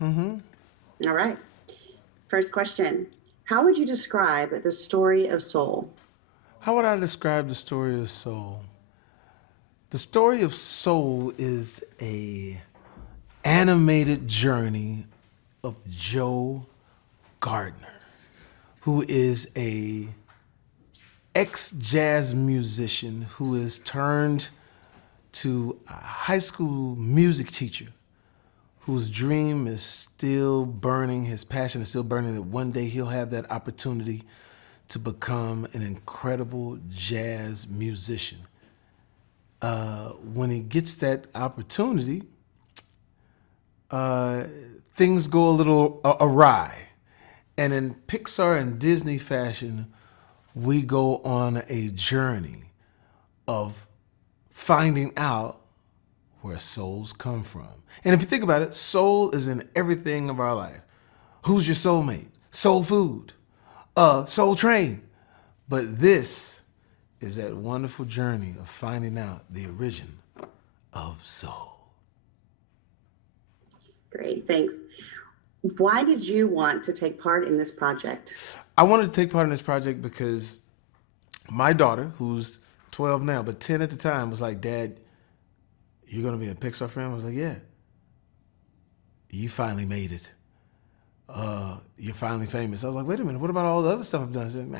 All right. First question. How would you describe the story of Soul? How would I describe the story of Soul? The story of Soul is a animated journey of Joe Gardner, who is a ex-jazz musician who is turned to a high school music teacher whose dream is still burning, his passion is still burning, that one day he'll have that opportunity to become an incredible jazz musician. When he gets that opportunity, uh, things go a little awry. And in Pixar and Disney fashion, we go on a journey of finding out where souls come from. And if you think about it, soul is in everything of our life. Who's your soulmate? Soul food, soul train. But this is that wonderful journey of finding out the origin of soul. Great, thanks. Why did you want to take part in this project? I wanted to take part in this project because my daughter, who's 12 now, but 10 at the time, was like, Dad, you're going to be in a Pixar film? I was like, yeah. You finally made it. You're finally famous. I was like, wait a minute, what about all the other stuff I've done? I said, nah,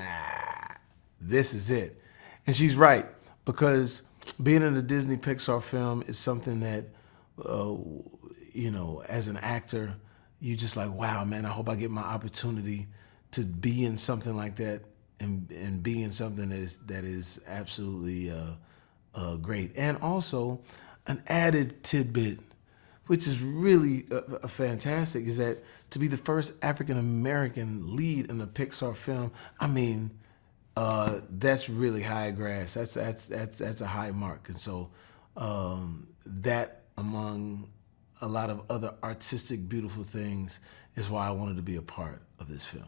this is it. And she's right, because being in a Disney Pixar film is something that, uh, as an actor, you just like, wow, man, I hope I get my opportunity to be in something like that and be in something that is absolutely great. And also, an added tidbit, which is really fantastic, is that to be the first African American lead in a Pixar film, I mean, that's really high grass. That's a high mark, and so that among a lot of other artistic, beautiful things is why I wanted to be a part of this film.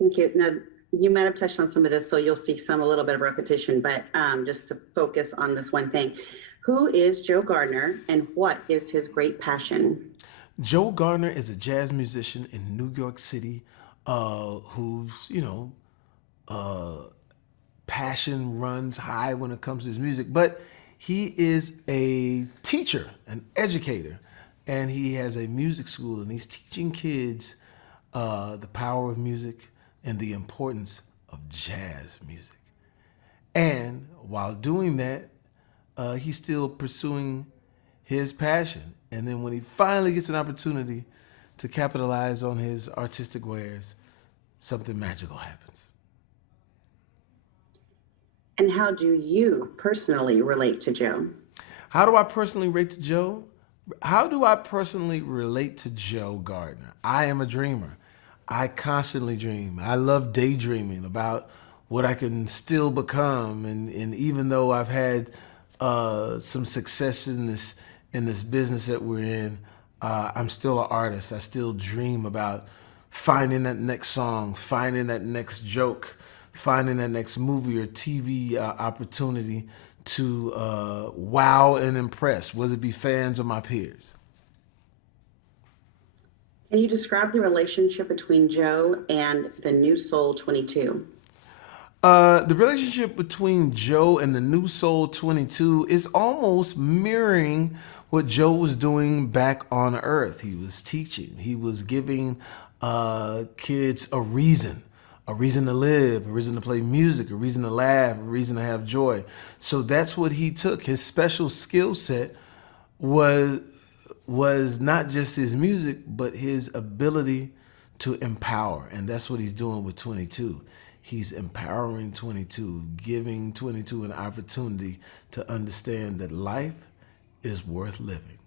Thank you. Now, you might have touched on some of this, so you'll see a little bit of repetition, but just to focus on this one thing. Who is Joe Gardner and what is his great passion? Joe Gardner is a jazz musician in New York City whose, passion runs high when it comes to his music. But he is a teacher, an educator, and he has a music school, and he's teaching kids the power of music and the importance of jazz music. And while doing that, he's still pursuing his passion. And then when he finally gets an opportunity to capitalize on his artistic wares, something magical happens. And how do you personally relate to Joe? How do I personally rate to Joe? How do I personally relate to Joe Gardner? I am a dreamer. I constantly dream. I love daydreaming about what I can still become. And even though I've had some success in this business that we're in, I'm still an artist. I still dream about finding that next song, finding that next joke, finding that next movie or TV opportunity to wow and impress, whether it be fans or my peers. Can you describe the relationship between Joe and the new Soul 22? The relationship between Joe and the New Soul 22 is almost mirroring what Joe was doing back on Earth. He was teaching, he was giving kids a reason to live, a reason to play music, a reason to laugh, a reason to have joy. So that's what he took. His special skill set was was not just his music, but his ability to empower. And that's what he's doing with 22. He's empowering 22, giving 22 an opportunity to understand that life is worth living.